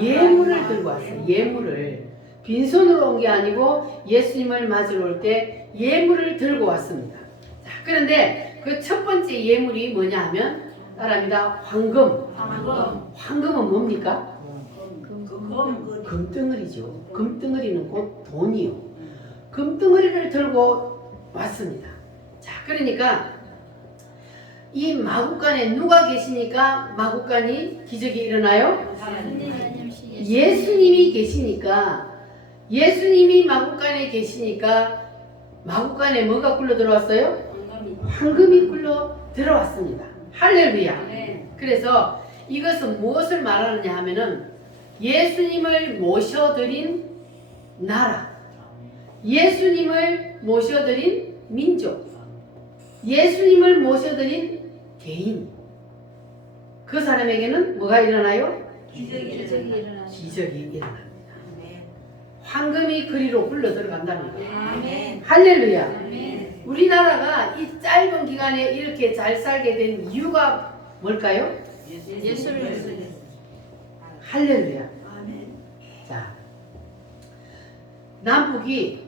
예물을 들고 왔어요. 예물을. 빈손으로 온 게 아니고 예수님을 맞으러 올 때 예물을 들고 왔습니다. 자, 그런데 그 첫 번째 예물이 뭐냐 하면 따라합니다. 황금. 황금은 뭡니까? 금덩어리죠. 금덩어리는 곧 돈이요. 금덩어리를 들고 왔습니다. 자, 그러니까 이 마구간에 누가 계시니까 마구간이 기적이 일어나요? 예수님이 계시니까 예수님이 마구간에 계시니까 마구간에 뭐가 굴러 들어왔어요? 황금이 굴러 들어왔습니다. 할렐루야. 그래서 이것은 무엇을 말하느냐 하면은 예수님을 모셔드린 나라, 예수님을 모셔드린 민족, 예수님을 모셔드린 개인, 그 사람에게는 뭐가 일어나요? 기적이 일어나. 기적이 일어납니다. 황금이 그리로 굴러 들어간다는 거예요. 아멘. 할렐루야. 아멘. 우리나라가 이 짧은 기간에 이렇게 잘 살게 된 이유가 뭘까요? 예수를 할렐루야. 아멘. 자, 남북이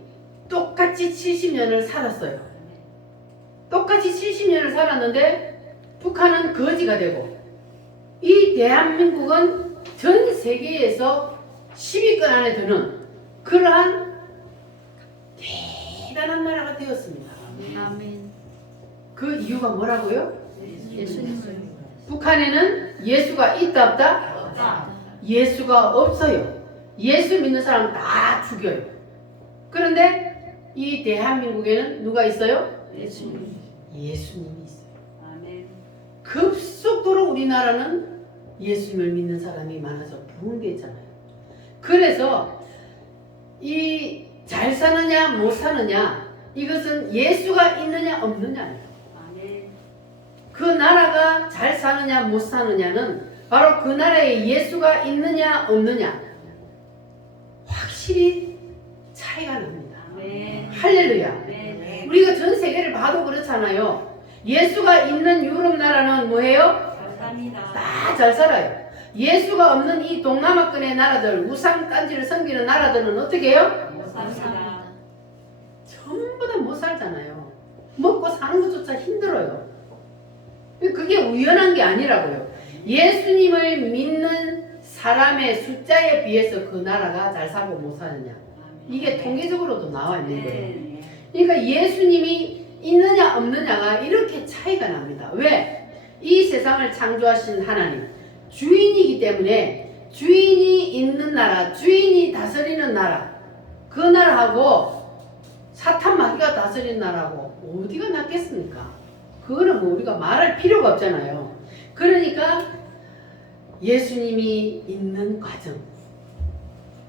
똑같이 70년을 살았어요. 똑같이 70년을 살았는데 북한은 거지가 되고 이 대한민국은 전 세계에서 10위권 안에 드는 그러한 대단한 나라가 되었습니다. 아멘. 그 이유가 뭐라고요? 예수님을 북한에는 예수가 있다 없다? 없다. 예수가 없어요. 예수 믿는 사람 다 죽여요. 그런데 이 대한민국에는 누가 있어요? 예수님. 예수님이 있어요. 아멘. 급속도로 우리나라는 예수님을 믿는 사람이 많아서 부흥됐잖아요. 그래서 이 잘 사느냐 못 사느냐 이것은 예수가 있느냐 없느냐예요. 그 나라가 잘 사느냐 못 사느냐는 바로 그 나라에 예수가 있느냐 없느냐 확실히 차이가 납니다. 할렐루야. 우리가 전 세계를 봐도 그렇잖아요. 예수가 있는 유럽 나라는 뭐예요? 다 잘 살아요. 예수가 없는 이 동남아권의 나라들, 우상 딴지를 섬기는 나라들은 어떻게 해요? 전부 다 못 살잖아요. 먹고 사는 것조차 힘들어요. 그게 우연한 게 아니라고요. 예수님을 믿는 사람의 숫자에 비해서 그 나라가 잘 살고 못 사느냐. 이게 통계적으로도 나와 있는 거예요. 그러니까 예수님이 있느냐 없느냐가 이렇게 차이가 납니다. 왜? 이 세상을 창조하신 하나님 주인이기 때문에 주인이 있는 나라, 주인이 다스리는 나라, 그 나라하고 사탄 마귀가 다스리는 나라하고 어디가 낫겠습니까? 그거는 뭐 우리가 말할 필요가 없잖아요. 그러니까 예수님이 있는 가정,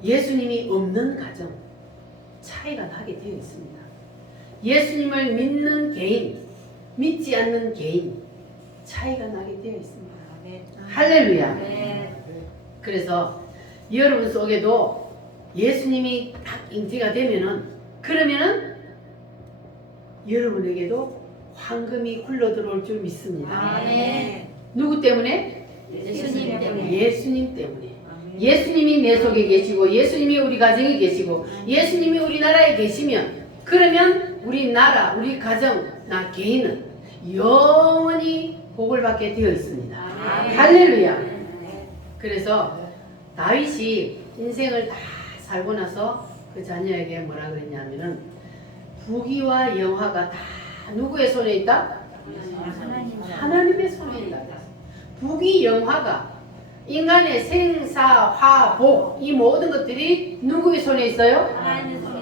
예수님이 없는 가정 차이가 나게 되어 있습니다. 예수님을 믿는 개인, 믿지 않는 개인 차이가 나게 되어 있습니다. 할렐루야. 그래서 여러분 속에도 예수님이 딱 잉태가 되면은 그러면은 여러분에게도 황금이 굴러 들어올 줄 믿습니다. 누구 때문에? 예수님 때문에. 예수님 때문에. 예수님이 내 속에 계시고 예수님이 우리 가정에 계시고 예수님이 우리나라에 계시면 그러면 우리 나라, 우리 가정, 나 개인은 영원히 복을 받게 되어 있습니다. 할렐루야. 그래서 다윗이 인생을 다 살고 나서 그 자녀에게 뭐라 그랬냐면은 부귀와 영화가 다 누구의 손에 있다? 하나님의 손에 있다. 부귀 영화가 인간의 생사, 화, 복 이 모든 것들이 누구의 손에 있어요?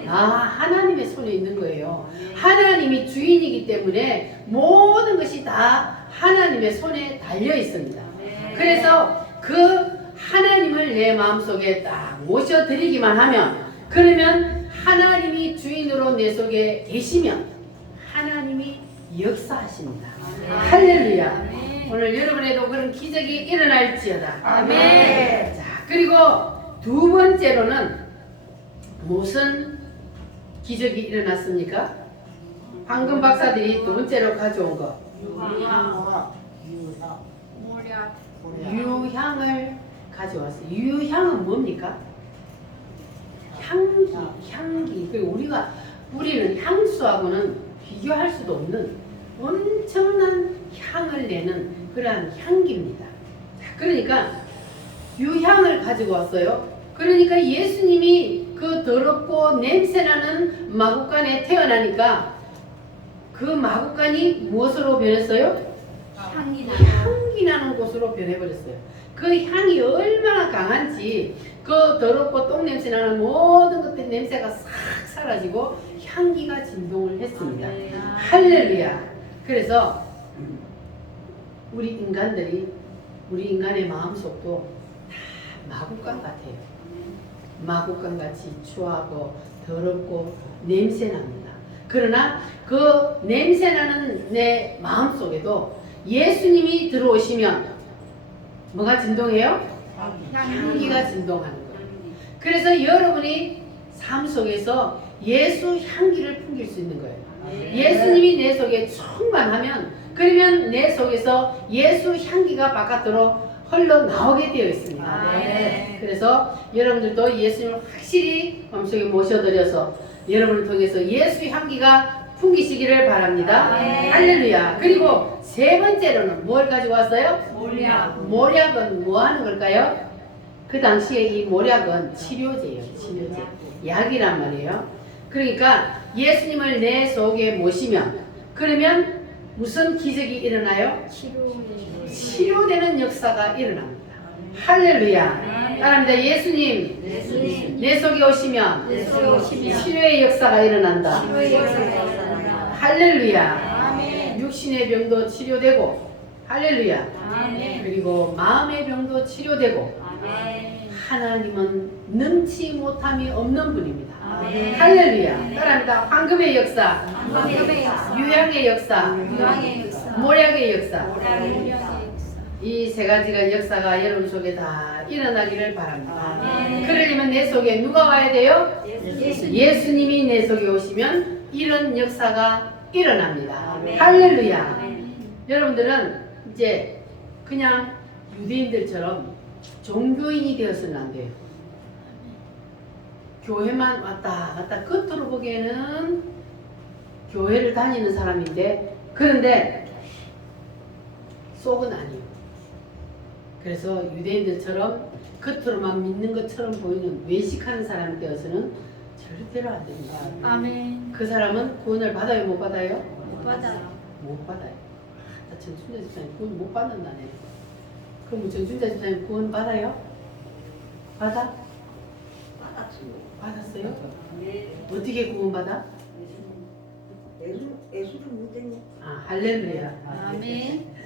하나님의 손에 있는 거예요. 하나님이 주인이기 때문에 모든 것이 다 하나님의 손에 달려 있습니다. 그래서 그 하나님을 내 마음속에 딱 모셔드리기만 하면 그러면 하나님이 주인으로 내 속에 계시면 하나님이 역사하십니다. 할렐루야. 오늘 여러분에도 그런 기적이 일어날지어다. 아멘. 자, 그리고 두 번째로는 무슨 기적이 일어났습니까? 황금 박사들이 두 번째로 가져온 거. 유향을 가져왔어요. 유향은 뭡니까? 향기. 그리고 우리는 향수하고는 비교할 수도 없는 엄청난 향을 내는 그러한 향기입니다. 그러니까 유향을 가지고 왔어요. 그러니까 예수님이 그 더럽고 냄새나는 마구간에 태어나니까 그 마구간이 무엇으로 변했어요? 향기 나는 곳으로 변해버렸어요. 그 향이 얼마나 강한지 그 더럽고 똥냄새 나는 모든 것들 냄새가 싹 사라지고 향기가 진동을 했습니다. 할렐루야. 그래서 우리 인간의 마음속도 다 마구간 같아요. 마구간 같이 추하고 더럽고 냄새납니다. 그러나 그 냄새나는 내 마음속에도 예수님이 들어오시면 뭐가 진동해요? 향기가 진동하는 거예요. 그래서 여러분이 삶 속에서 예수 향기를 풍길 수 있는 거예요. 예수님이 내 속에 충만하면 그러면 내 속에서 예수 향기가 바깥으로 흘러나오게 되어 있습니다. 그래서 여러분들도 예수님을 확실히 마음속에 모셔드려서 여러분을 통해서 예수 향기가 풍기시기를 바랍니다. 할렐루야. 그리고 세 번째로는 뭘 가지고 왔어요? 모략은 뭐 하는 걸까요? 그 당시에 이 모략은 치료제예요. 치료제. 약이란 말이에요. 그러니까 예수님을 내 속에 모시면 그러면 무슨 기적이 일어나요? 치료되는 역사가 일어납니다. 할렐루야. 따라합니다. 예수님 내 속에 오시면 치료의 역사가 일어난다. 할렐루야. 육신의 병도 치료되고 할렐루야. 아멘. 그리고 마음의 병도 치료되고 아멘. 하나님은 능치 못함이 없는 분입니다. 아멘. 할렐루야. 따라합니다. 황금의 역사, 황금의 역사, 유향의 역사, 유황의 역사, 모략의 역사. 모략의 역사. 이 세 가지가 역사가 여러분 속에 다 일어나기를 바랍니다. 아멘. 그러려면 내 속에 누가 와야 돼요? 예수님. 예수님이 내 속에 오시면 이런 역사가 일어납니다. 아멘. 할렐루야. 아멘. 여러분들은 이제 그냥 유대인들처럼 종교인이 되어서는 안 돼요. 교회만 왔다 갔다 끝으로 보기에는 교회를 다니는 사람인데, 그런데 속은 아니에요. 그래서 유대인들처럼 겉으로만 믿는 것처럼 보이는 외식하는 사람이 되어서는 절대로 안 됩니다. 아멘. 그 사람은 구원을 받아요, 못 받아요? 못 받아요. 못 받아요. 나 정순자 집사님 구원 못 받는다네. 그럼 정순자 집사님 구원 받아요? 받아? 받았어요? 어떻게 구원 받아? 예수를 믿으니. 아, 할렐루야. 아멘.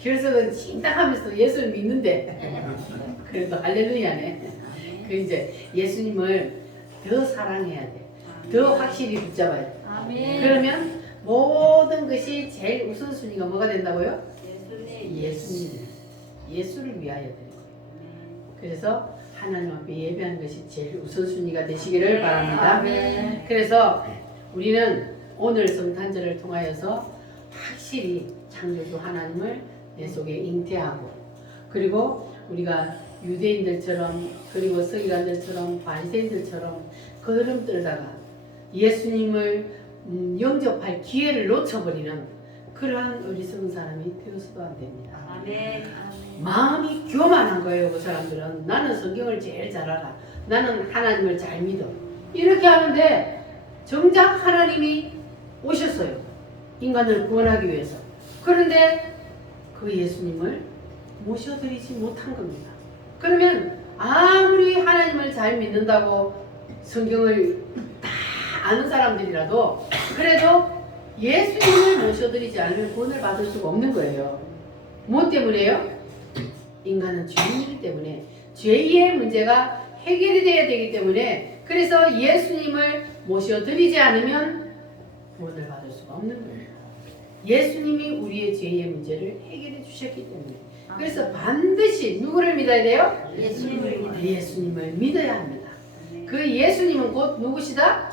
결석은 칭딱하면서 예수를 믿는데 그래도 할렐루야네. 그 이제 예수님을 더 사랑해야 돼. 더 확실히 붙잡아야 돼. 아멘. 그러면 모든 것이 제일 우선순위가 뭐가 된다고요? 예수님. 예수님. 예수를 위하여 되는 거예요. 그래서 하나님 앞에 예배하는 것이 제일 우선순위가 되시기를 바랍니다. 아멘. 그래서 우리는 오늘 성탄절을 통하여서 확실히 창조주 하나님을 내 속에 잉태하고, 그리고 우리가 유대인들처럼 그리고 서기관들처럼 바리새인들처럼 거드름 떨다가 예수님을 영접할 기회를 놓쳐버리는 그러한 어리석은 사람이 되어서도 안 됩니다. 아멘. 마음이 교만한 거예요. 그 사람들은 나는 성경을 제일 잘 알아, 나는 하나님을 잘 믿어, 이렇게 하는데 정작 하나님이 오셨어요, 인간을 구원하기 위해서. 그런데 그 예수님을 모셔드리지 못한 겁니다. 그러면 아무리 하나님을 잘 믿는다고 성경을 다 아는 사람들이라도 그래도 예수님을 모셔드리지 않으면 구원을 받을 수가 없는 거예요. 뭐 때문에요? 인간은 죄인이기 때문에 죄의 문제가 해결이 돼야 되기 때문에, 그래서 예수님을 모셔드리지 않으면 구원을 받을 수가 없는 거예요. 예수님이 우리의 죄의 문제를 해결해 주셨기 때문에. 그래서 반드시 누구를 믿어야 돼요? 예수님을 예수님을 믿어야 합니다. 그 예수님은 곧 누구시다?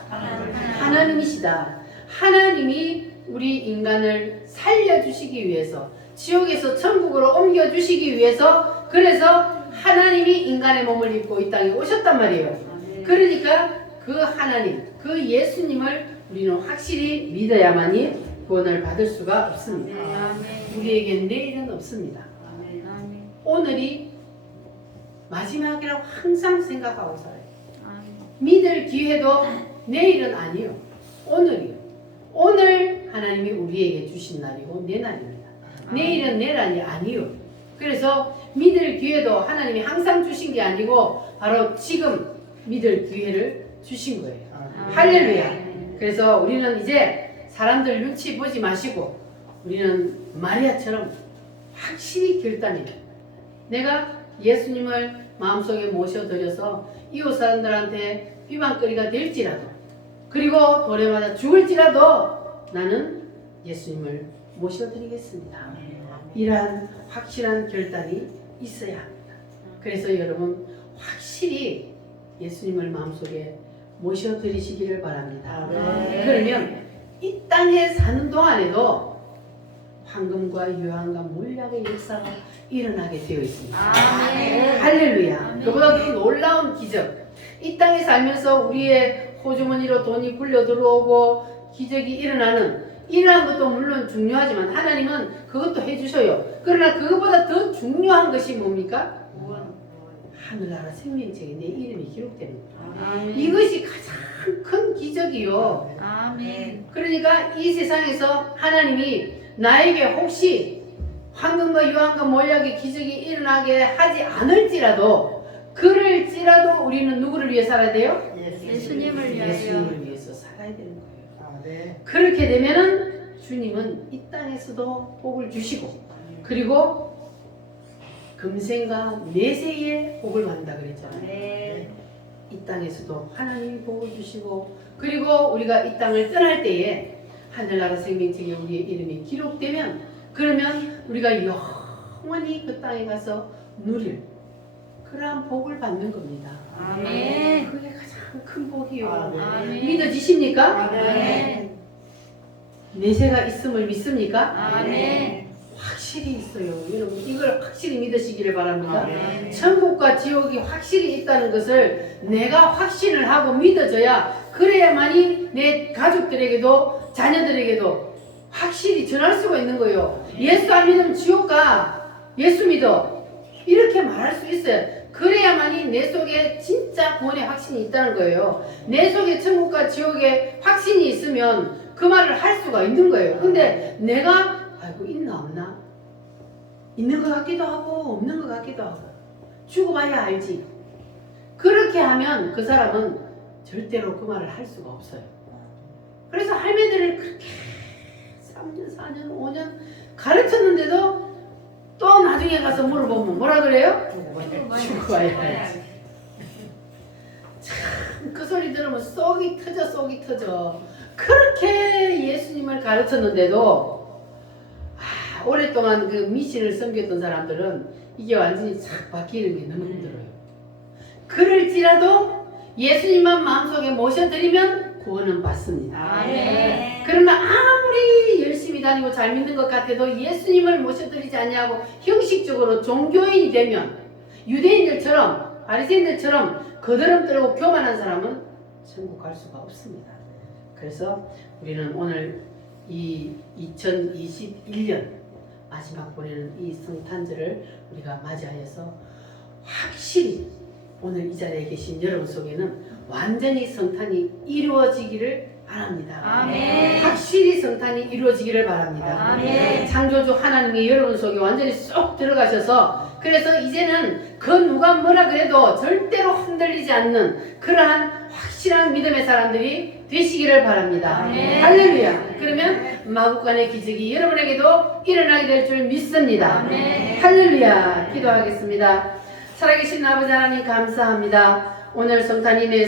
하나님이시다. 하나님이 우리 인간을 살려주시기 위해서, 지옥에서 천국으로 옮겨주시기 위해서, 그래서 하나님이 인간의 몸을 입고 이 땅에 오셨단 말이에요. 그러니까 그 하나님, 그 예수님을 우리는 확실히 믿어야만이 구원을 받을 수가 없습니다. 우리에겐 내일은 없습니다. 오늘이 마지막이라고 항상 생각하고 살아요. 믿을 기회도 내일은 아니요, 오늘이요. 오늘 하나님이 우리에게 주신 날이고 내 날입니다. 내일은 내 날이 아니요. 그래서 믿을 기회도 하나님이 항상 주신 게 아니고 바로 지금 믿을 기회를 주신 거예요. 할렐루야. 그래서 우리는 이제 사람들 눈치 보지 마시고 우리는 마리아처럼 확실히 결단해요. 내가 예수님을 마음속에 모셔드려서 이웃 사람들한테 비방거리가 될지라도, 그리고 돌에 맞아 죽을지라도 나는 예수님을 모셔드리겠습니다. 이러한 확실한 결단이 있어야 합니다. 그래서 여러분 확실히 예수님을 마음속에 모셔드리시기를 바랍니다. 그러면 이 땅에 사는 동안에도 황금과 유황과 몰약의 역사가 일어나게 되어 있습니다. 할렐루야. 그보다 더 놀라운 기적, 이 땅에 살면서 우리의 호주머니로 돈이 굴려 들어오고 기적이 일어나는 것도 물론 중요하지만 하나님은 그것도 해주셔요. 그러나 그것보다 더 중요한 것이 뭡니까? 하늘나라 생명책에 내 이름이 기록되는 거예요. 이것이 가장 큰 기적이요. 그러니까 이 세상에서 하나님이 나에게 혹시 황금과 유황과 몰약의 기적이 일어나게 하지 않을지라도, 그럴지라도 우리는 누구를 위해 살아야 돼요? 예수님을 위하여. 예수님을 위해서 살아야 되는 거예요. 그렇게 되면은 주님은 이 땅에서도 복을 주시고 그리고 금생과 내세에 복을 받는다 그랬잖아요. 아멘. 이 땅에서도 하나님이 복을 주시고 그리고 우리가 이 땅을 떠날 때에 하늘나라 생명책에 우리의 이름이 기록되면 그러면 우리가 영원히 그 땅에 가서 누릴 그러한 복을 받는 겁니다. 아멘. 그게 가장 큰 복이요. 아멘. 믿어지십니까? 아멘. 내세가 있음을 믿습니까? 아멘. 확실히 있어요. 여러분 이걸 확실히 믿으시기를 바랍니다. 아멘. 천국과 지옥이 확실히 있다는 것을 내가 확신을 하고 믿어져야 그래야만이 내 가족들에게도 자녀들에게도 확실히 전할 수가 있는 거예요. 예수 안 믿으면 지옥 가. 예수 믿어. 이렇게 말할 수 있어요. 그래야만이 내 속에 진짜 구원의 확신이 있다는 거예요. 내 속에 천국과 지옥의 확신이 있으면 그 말을 할 수가 있는 거예요. 근데 내가 아이고 있나 없나? 있는 것 같기도 하고 없는 것 같기도 하고 죽어 봐야 알지. 그렇게 하면 그 사람은 절대로 그 말을 할 수가 없어요. 그래서 할매들을 그렇게 3년, 4년, 5년 가르쳤는데도 또 나중에 가서 물어보면 뭐라 그래요? 죽어봐야 알지. 참 그 소리 들으면 속이 터져. 그렇게 예수님을 가르쳤는데도 오랫동안 그 미신을 섬겼던 사람들은 이게 완전히 착 바뀌는 게 너무 힘들어요. 그럴지라도 예수님만 마음속에 모셔드리면 구원은 받습니다. 아멘. 그러면 아무리 열심히 다니고 잘 믿는 것 같아도 예수님을 모셔드리지 않냐고 형식적으로 종교인이 되면 유대인들처럼 바리새인들처럼 거드름 떨고 교만한 사람은 천국 갈 수가 없습니다. 그래서 우리는 오늘 이 2021년 마지막 보내는 이 성탄절을 우리가 맞이하여서 확실히 오늘 이 자리에 계신 여러분 속에는 완전히 성탄이 이루어지기를 바랍니다. 아멘. 확실히 성탄이 이루어지기를 바랍니다. 아멘. 창조주 하나님이 여러분 속에 완전히 쏙 들어가셔서 그래서 이제는 그 누가 뭐라 그래도 절대로 흔들리지 않는 그러한 확실한 믿음의 사람들이 되시기를 바랍니다. 아멘. 할렐루야. 그러면 마국간의 기적이 여러분에게도 일어나게 될 줄 믿습니다. 아멘. 할렐루야. 기도하겠습니다. 살아계신 아버지 하나님 감사합니다. 오늘 성탄인의